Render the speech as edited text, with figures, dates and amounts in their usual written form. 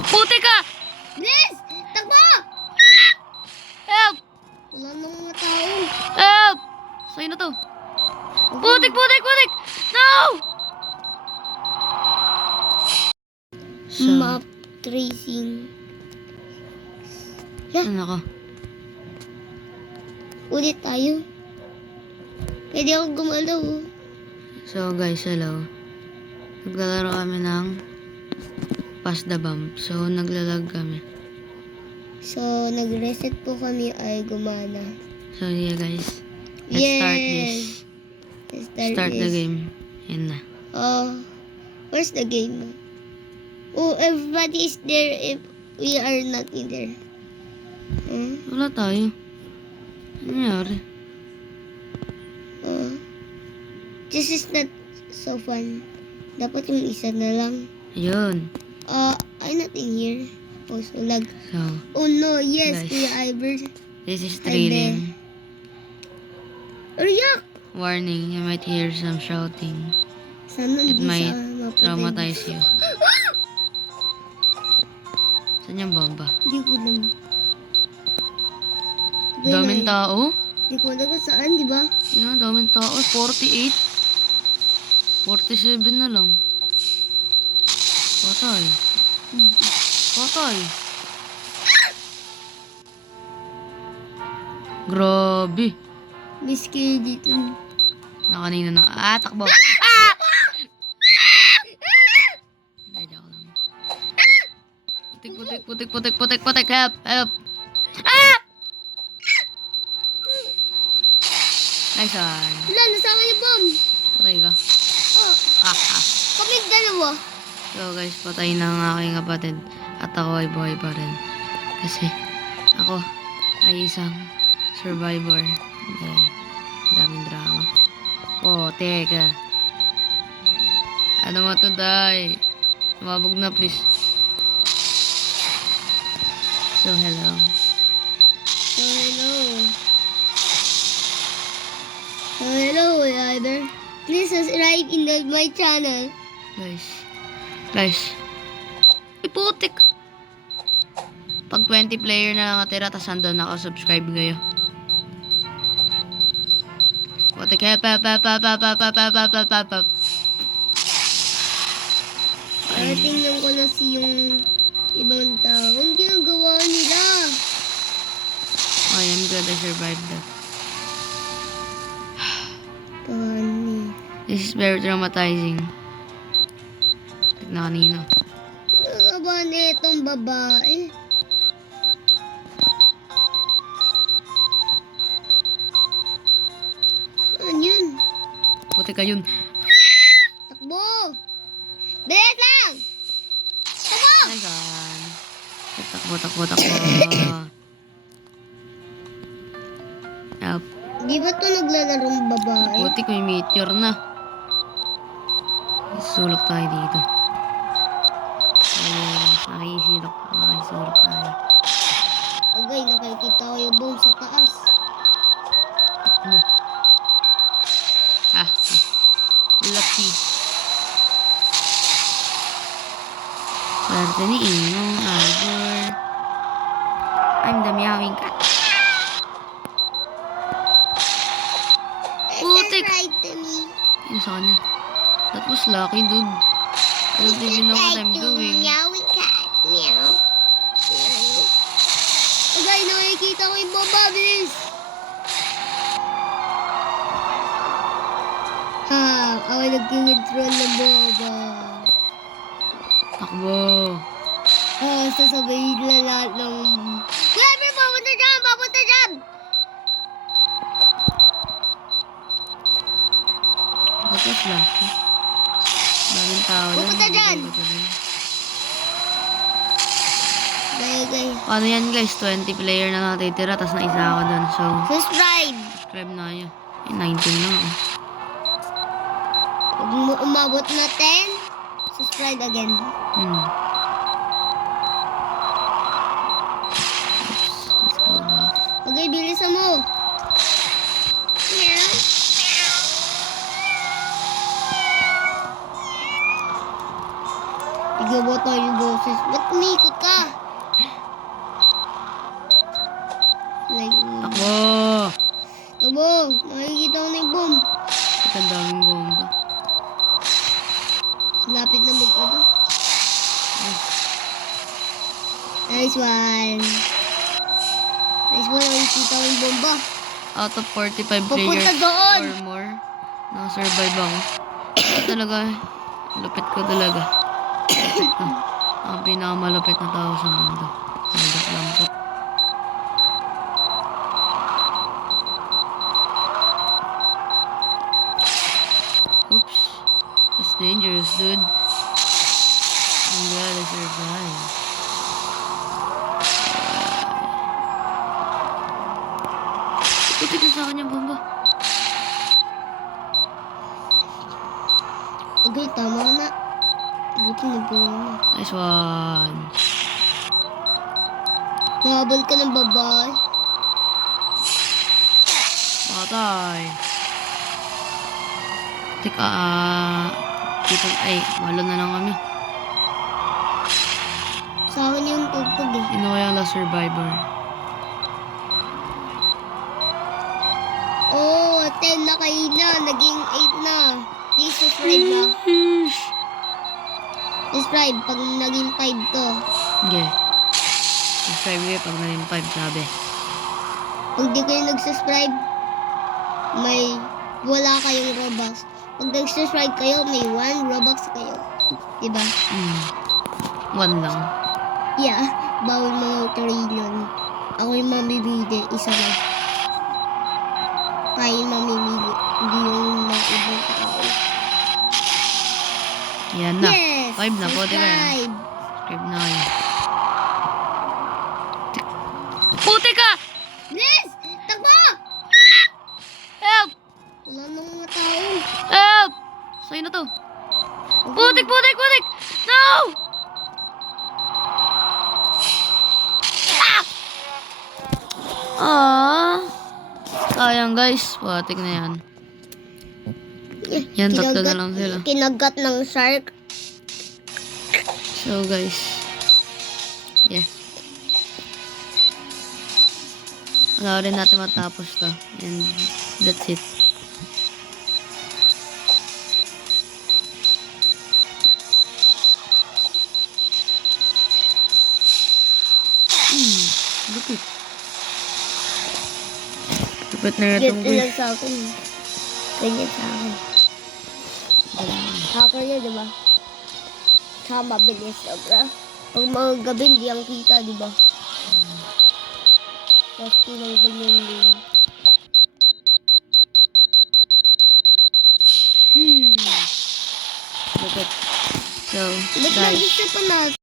Puti ka! Bilis! Takbo! Help! Wala nang mga tao. Help! Sa'yo na to. Putik! No! So, Map tracing. ano ko? Ulit tayo. Pwede ako gumalaw. So guys, hello. Naglalaro kami ng Pass the Bump. So, naglalag kami. So, nag-reset po kami ay gumana. So, yeah guys. Let's start this. Let's Start the this. game. Yan na. Where's the game? Oh, everybody is there if we are not in there. Wala tayo. Ano nangyari? This is not so fun. Dapat yung isa na lang. Ayun. I'm not in here. Also, lag. So, Oh no, yes, guys. Kuya Iver. this is thrilling. Uriyak! Warning, you might hear some shouting. Sana It hindi might sa mapunta. traumatize you. Saan yung bomba? Hindi ko alam. Daming tao? Hindi ko alam kung saan, di ba? Yan, daming tao. 48. 47 na lang. Patay. Patay. Grabe. Miss kayo dito. Na kanina na. Takbo. Hindi, joke lang. Putik. Help. Nice one. Wala, nasama yung bomb. Patay ka. Oh, Ah. kami dalawa. So guys, patay na ang aking kapatid. At ako ay buhay pa rin. Kasi ako ay isang survivor. Okay. Daming drama. Teka. Ano mo to, die? Tumabog na, please. So, hello. Hello, Iver. Please subscribe in my channel. Guys. Ay, putik. Pag 20 player na lang natira, tas andun naka-subscribe kayo. Putik. Help. Tingnan ko na yung ibang tao. Ang ginagawa nila. I am good. I survived that. Paano? This is very traumatizing. Tignan kanina. Nakaba na itong babae. Saan yun? Putik ka yun. Takbo! Bilis lang! Takbo! Ayan. Takbo. Help. Di ba ito naglalarong babae? Putik, may meteor na. Sulok tayo dito. Ayun, nakisulok tayo. Okay, nakikita ko yung bomb sa taas. Takbo. Lucky. Swerte ni Inong Ivor. I'm the meowing cat. Putik! Right to me. Yun sa kanya. That was lucky, dude. I don't even know what I'm doing. Meowing cat. Meow. Okay, nakikita ko yung bomba. Bilis! Ako nagkingidron ng bomba. Takbo. Sasabihin na lahat ng... Grabe, papunta dyan! That was lucky. Daming tao doon. Pupunta dyan. Ano yan guys? 20 player na natitira. Tapos na isa ako doon. So, Subscribe! subscribe na kayo. 19 lang. Pag umabot na 10, subscribe again. Let's go back. Okay, bilisan mo. Igabot tayo yung boses. Ba't umikot ka? Like, Takbo! Tabo, nakikita ko na yung bomb. Ang daming bomba. Lapit na mag-ano. Nice one. Nice one, nakikita ko yung bomba. Out of 45 Pupunta players doon! or more, nakasurvive ako. Talaga, lupit ko talaga. Lupit ko. Ang pinakamalupit na tao sa mundo. Nagdak lang po. Oops. That's dangerous, dude. I'm glad I survived. Putik na sa akin yung bomba. Okay, tama na. Buti na po na. Nice one. Mahabol ka ng babae. Patay. Teka, dito, ay, walo na lang kami. Sa akin yung tugtog eh. Sino kaya last survivor? Oh, 10 na kayo na. Naging 8 na. Please subscribe na. Subscribe pag naging 5 to. Okay. Subscribe kayo pag naging 5 sabi. Pag di kayo nag-subscribe, may wala kayong Robux. Pag nag-subscribe kayo, may 1 Robux kayo. Diba? 1 lang. Yeah, bawal mga trillion. Ako yung mamimili, isa lang. Tayo yung mamimili, hindi yung mga ibang tao. Yan na. Yes! 5 na, pwede kayo. Subscribe! Subscribe na kayo. Puti ka! Yes! Takbo! Help! Wala nang mga tao. Help! Sa'yo na to. Putik! Putik! Putik! No! Sayang guys. Putik na yan. Yan, tatlo na lang sila. Kinagat ng shark. So guys. Yeah. Wala rin natin matapos to. And that's it. Lupit. Lupit na Get itong guys. lang sa akin. Ganyan sa akin. Hacker niya, diba? Tsaka mabilis, sobra. Pag mga gabi, hindi ang kita, diba? Tapos tinanggal yung link. Lupit. So, Ba't guys. nag-isa pa natin?